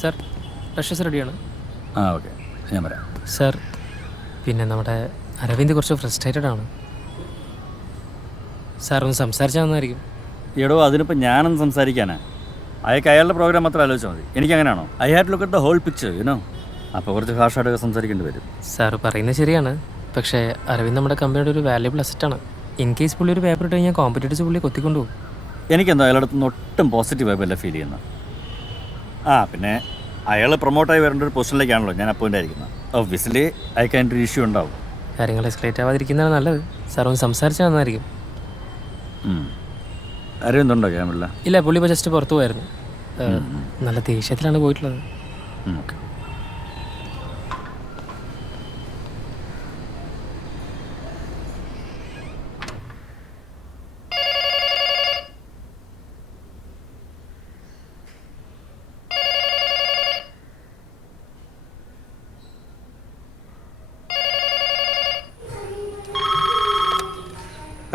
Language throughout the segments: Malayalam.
സർ റഷസ് റെഡിയാണ്. ആ ഓക്കെ, ഞാൻ വരാം. സർ പിന്നെ നമ്മുടെ അരവിന്ദ് കുറച്ച് ഫ്രസ്ട്രേറ്റഡ് ആണ്. സാർ ഒന്ന് സംസാരിച്ചാൽ നന്നായിരിക്കും. എടോ, അതിനിപ്പോൾ ഞാനൊന്ന് സംസാരിക്കാനാ? അയാൾക്ക് അയാളുടെ പ്രോഗ്രാം മാത്രം ആലോചിച്ചാൽ മതി. എനിക്കങ്ങനെയാണോ? I had look at the whole picture you know. അപ്പോൾ കുറച്ച് ഹാർഷായിട്ടൊക്കെ സംസാരിക്കേണ്ടി വരും. സാർ പറയുന്നത് ശരിയാണ്, പക്ഷേ അരവിന്ദ് നമ്മുടെ കമ്പനിയുടെ ഒരു വാല്യുബിൾ അസറ്റാണ്. ഇൻ കേസ് പുള്ളി ഒരു പേപ്പർ ഇട്ട് കഴിഞ്ഞാൽ കോമ്പറ്റീറ്റേഴ്സ് പുള്ളി കൊത്തിക്കൊണ്ടുപോകും. എനിക്കെന്തോ അയാളുടെ അടുത്ത് നിന്ന് ഒട്ടും പോസിറ്റീവ് വൈബല്ല ഫീൽ ചെയ്യുന്നത്. പിന്നെ അയാൾ പ്രൊമോട്ടായി വരേണ്ട ഒരു പൊസിഷനിലേക്കാണല്ലോ ഞാൻ അപ്പോയിൻ്റ് ആയിരിക്കുന്നത്. ഒബ്വിയസ്ലി അയാൾക്ക് അതിൻ്റെ ഒരു ഇഷ്യൂ ഉണ്ടാവും. കാര്യങ്ങൾ എസ്കലേറ്റ് ആവാതിരിക്കുന്നതാണ് നല്ലത്. സാർ ഒന്ന് സംസാരിച്ചാൽ നന്നായിരിക്കും. അരവിന്ദുണ്ടോ ക്യാമറ? ഇല്ല, പുള്ളി ഇപ്പോൾ ജസ്റ്റ് പുറത്തു പോയായിരുന്നു. നല്ല ദേഷ്യത്തിലാണ് പോയിട്ടുള്ളത്. ഓക്കെ.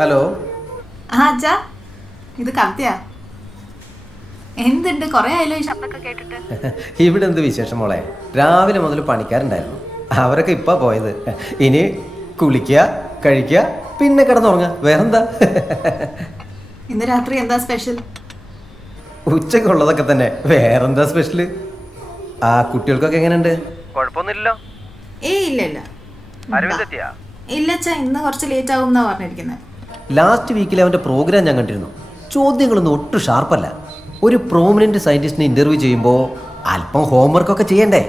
ഹലോ. അച്ഛാ, ഇത് കവിതയാ. എന്തുണ്ട്, കുറേ ആയല്ലോ ഈ ശബ്ദമൊക്കെ കേട്ടിട്ട്. ഇവിടെ എന്ത് വിശേഷം മോളെ? രാവിലെ മുതൽ പണിക്കാരുണ്ടായിരുന്നു, അവരൊക്കെ ഇപ്പാ പോയത്. ഇനി കുളിക്കുക, കഴിക്കുക, പിന്നെ കിടന്നുറങ്ങുക, വേറെന്താ? ഇന്ന് രാത്രി എന്താ സ്പെഷ്യൽ? ഉച്ചക്കുള്ളതൊക്കെ തന്നെ, വേറെന്താ സ്പെഷ്യല്? ആ കുട്ടികൾക്കൊക്കെ എങ്ങനെയുണ്ട്? കുഴപ്പമൊന്നുമില്ലല്ലോ. ഇല്ല ഇല്ല ഇല്ല അച്ഛാ, ഇന്ന് കുറച്ച് ലേറ്റ് ആവും എന്നാ പറഞ്ഞിരിക്കുന്നത്. ലാസ്റ്റ് വീക്കിൽ അവൻ്റെ പ്രോഗ്രാം ഞാൻ കണ്ടിരുന്നു. ചോദ്യങ്ങളൊന്നും ഒട്ടും ഷാർപ്പല്ല. ഒരു പ്രോമിനന്റ് സയന്റിസ്റ്റിനെ ഇന്റർവ്യൂ ചെയ്യുമ്പോൾ അല്പം ഹോംവർക്കൊക്കെ ചെയ്യണ്ടേ?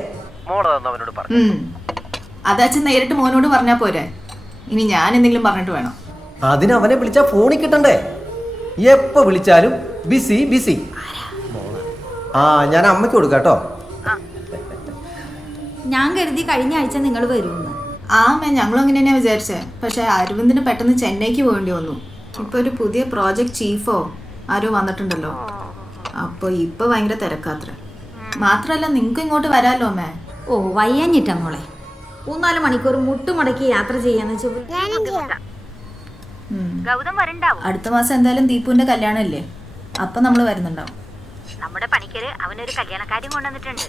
അതച്ഛൻ നേരിട്ട് മോനോട് പറഞ്ഞാൽ പോരെ, ഇനി ഞാൻ എന്തെങ്കിലും പറഞ്ഞിട്ട് വേണം? അതിന് അവനെ വിളിച്ചാൽ ഫോണിൽ കിട്ടണ്ടേ? എപ്പോ വിളിച്ചാലും ബിസി ബിസി. ഞാൻ അമ്മയ്ക്ക് കൊടുക്കാട്ടോ. ഞാൻ കരുതി കഴിഞ്ഞ ആഴ്ച നിങ്ങൾ വരുമെന്ന്. ഞങ്ങളും അങ്ങനെ തന്നെയാ വിചാരിച്ചേ. പക്ഷെ അരവിന്ദിന് പെട്ടെന്ന് ചെന്നൈക്ക് പോകേണ്ടി വന്നു. ഇപ്പൊ ഒരു പുതിയ പ്രോജക്ട് ചീഫോ ആരോ വന്നിട്ടുണ്ടല്ലോ. അപ്പൊ ഇപ്പൊ ഭയങ്കര തിരക്കാത്ര. മാത്രല്ല നിങ്ങക്ക് ഇങ്ങോട്ട് വരാലോ അമ്മേ. ഓ വയ്യാഞ്ഞിട്ടാ മോളെ. 3-4 മണിക്കൂർ മുട്ടുമടക്കി യാത്ര ചെയ്യാന്ന് വെച്ചാൽ അടുത്ത മാസം എന്തായാലും ദീപുവിന്റെ കല്യാണം ഇല്ലേ, അപ്പൊ നമ്മള് വരുന്നുണ്ടാവും. നമ്മുടെ പണിക്കര് അവനൊരു കല്യാണക്കാര്യം കൊണ്ടുവന്നിട്ടുണ്ട്.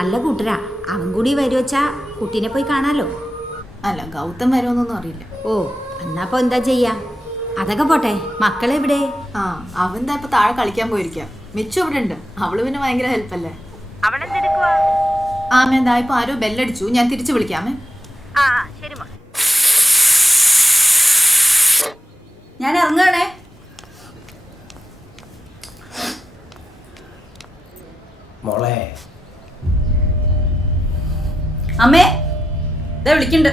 നല്ല കൂട്ടരാ. അവൻ കൂടി വരുവച്ചാ കുട്ടീനെ പോയി കാണാലോ. അല്ല, ഗൗതം വരുമെന്നൊന്നും അറിയില്ല. ഓ എന്നാ എന്താ ചെയ്യാ? അതൊക്കെ പോട്ടെ, മക്കളെവിടെ? അവൻ ഇപ്പൊ താഴെ കളിക്കാൻ പോയിരിക്കാം. മിച്ചു ഇവിടെ ഉണ്ട്. അവള് പിന്നെ ഭയങ്കര ഹെൽപ്പല്ലേ. എന്താ ഇപ്പൊ ആരോ ബെല്ലടിച്ചു, ഞാൻ തിരിച്ചു വിളിക്കാമേ. ഞാൻ ഇറങ്ങണേ. മോളെ അമ്മേ, വിളിക്കണ്ട്.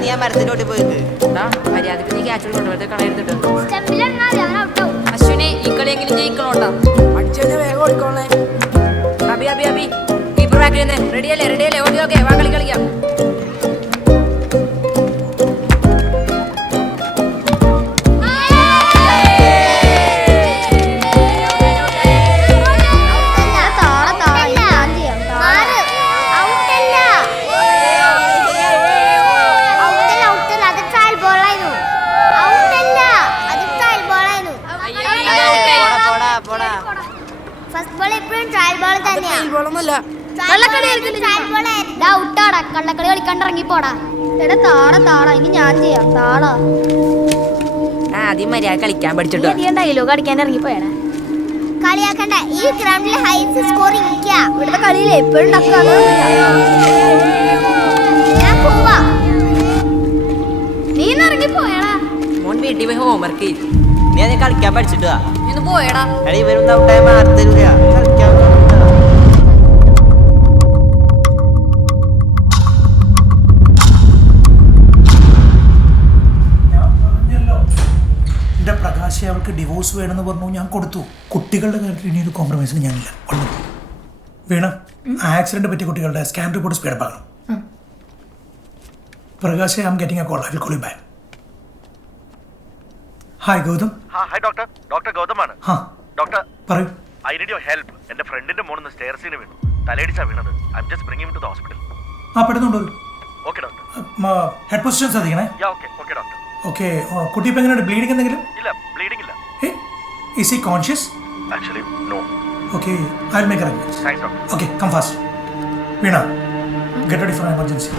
നീ ആ മരത്തിനോട്ട് പോയിട്ട് മര്യാദക്ക് നീ ക്യാച്ച് കൊണ്ടുപോയിട്ട് കളയെടുത്തിട്ട് അശ്വിനെ ഈ കളിയെങ്കിലും ജയിക്കണോട്ടാ. അടിച്ചു വേഗം ഓടിക്കോളേ. അബി അബി അബി കീപ്പർ ബാക്കിൽ റെഡിയല്ലേ ഓടി. ഓക്കെ, വാ കളിക്കാം. കള്ളക്കളി കളിക്കാണ്ട് ഇറങ്ങിപ്പോടാ. താടാ ഇനി ഞാൻ ചെയ്യാം. താടാ ആദ്യം മര്യാദ കളിക്കാൻ പഠിച്ചിട്ടോ. ഡയലോഗ് അടിക്കാൻ ഇറങ്ങിപ്പോയാടാ. കളിയാക്കണ്ട, ഈ ഗ്രൗണ്ടിൽ ഹൈസ്റ്റ് സ്കോർ ഇരിക്കാ. ഇവിടുത്തെ കളിയിൽ എപ്പോഴും ഞാൻ പോവാ. നീ ഇറങ്ങിപ്പോയാടാ. മോൻ വീട്ടിൽ പോയി ഹോംവർക്ക് ചെയ്തു. നീ അത് കളിക്കാൻ പഠിച്ചിട്ടാ ഇന്ന് പോയടാ. പ്രകാശ് അവൾക്ക് ഡിവോഴ്സ് വേണമെന്ന് പറഞ്ഞു, ഞാൻ കൊടുത്തു. കുട്ടികളുടെ കാര്യത്തിൽ ഇനി ഒരു കോംപ്രമൈസിന് ഞാനില്ല. വീണ, ആക്സിഡന്റ് പറ്റിയ കുട്ടികളുടെ സ്കാൻ റിപ്പോർട്ട് സ്പീഡപ്പ് ആകണം. Prakash, I am getting a call. I will call you back. Hi Gautham. Hi doctor. Doctor ഗൗതമാണ്. പറയൂ. I need your help. എന്റെ ഫ്രണ്ടിന്റെ മോളിന്ന് സ്റ്റെയർസിന് വീണു. തലയിടിച്ചാ വീണത്. I'm just bringing him to the hospital. പെട്ടെന്നുണ്ടോ? Okay doctor. ഹെഡ് പൊസിഷൻ ശ്രദ്ധിക്കണേ. Okay okay doctor. ഓക്കെ. കുട്ടി ഇപ്പം എങ്ങനെയുണ്ട്? ബ്ലീഡിംഗ് എന്തെങ്കിലും? ഇല്ല, ബ്ലീഡിംഗ് ഇല്ല. Is he conscious? Actually no. Okay, I will make arrangements. Thanks doctor. Okay, come fast. Veena, get ready for emergency.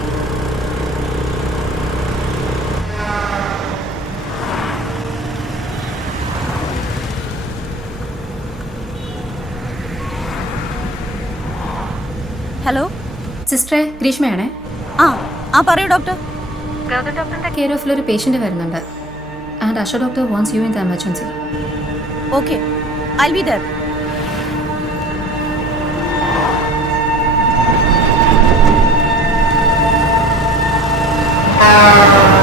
Hello സിസ്റ്ററെ, ഗ്രീഷ്മയാണേ. ആ പറയൂ ഡോക്ടർ. ഗൗതം ഡോക്ടറിന്റെ കെയർ ഓഫിൽ ഒരു പേഷ്യന്റ് വരുന്നുണ്ട്. And Ashok doctor wants you in the emergency. Okay, I will be there. ആ